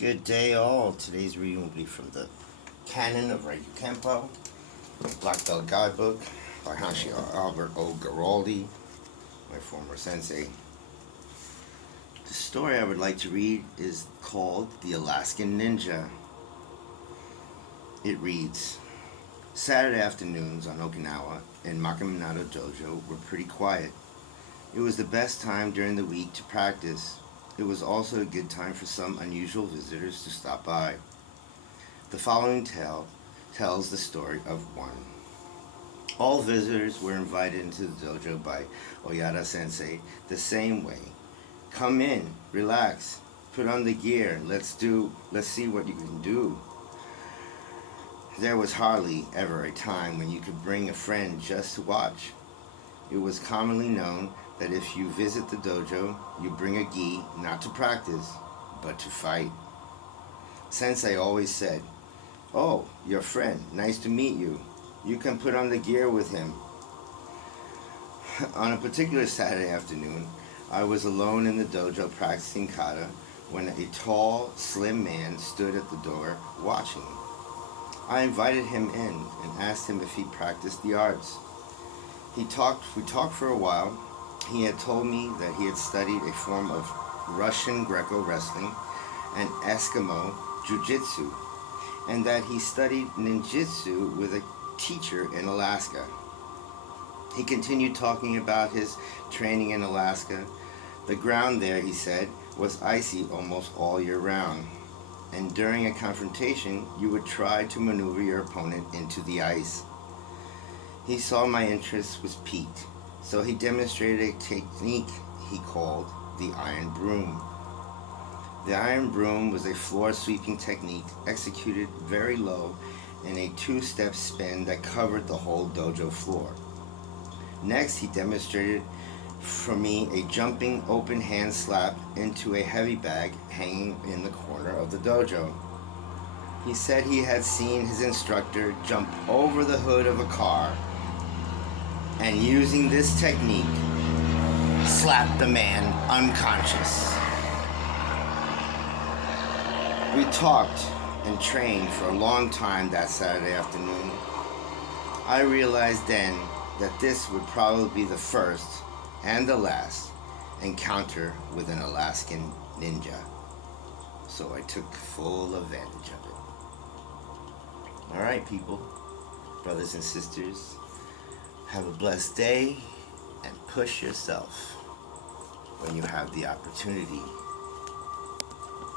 Good day, all. Today's reading will be from the Canon of Ryukyu Kempo, Black Belt Guidebook by Hanshi Albert O. Geraldi, my former sensei. The story I would like to read is called The Alaskan Ninja. It reads, Saturday afternoons on Okinawa in Makaminato Dojo were pretty quiet. It was the best time during the week to practice. It was also a good time for some unusual visitors to stop by. The following tale tells the story of one. All visitors were invited into the dojo by Oyada Sensei the same way. Come in, relax, put on the gear, let's see what you can do. There was hardly ever a time when you could bring a friend just to watch. It was commonly known that if you visit the dojo, you bring a gi not to practice, but to fight. Sensei always said, "Oh, your friend, nice to meet you. You can put on the gear with him." On a particular Saturday afternoon, I was alone in the dojo practicing kata when a tall, slim man stood at the door watching. I invited him in and asked him if he practiced the arts. We talked for a while. He had told me that he had studied a form of Russian Greco wrestling and Eskimo jiu-jitsu, and that he studied ninjutsu with a teacher in Alaska. He continued talking about his training in Alaska. The ground there, he said, was icy almost all year round, and during a confrontation, you would try to maneuver your opponent into the ice. He saw my interest was piqued, so he demonstrated a technique he called the iron broom. The iron broom was a floor-sweeping technique executed very low in a two-step spin that covered the whole dojo floor. Next, he demonstrated for me a jumping open hand slap into a heavy bag hanging in the corner of the dojo. He said he had seen his instructor jump over the hood of a car and, using this technique, slap the man unconscious. We talked and trained for a long time that Saturday afternoon. I realized then that this would probably be the first and the last encounter with an Alaskan ninja, so I took full advantage of it. Alright, people, brothers and sisters, have a blessed day and push yourself when you have the opportunity.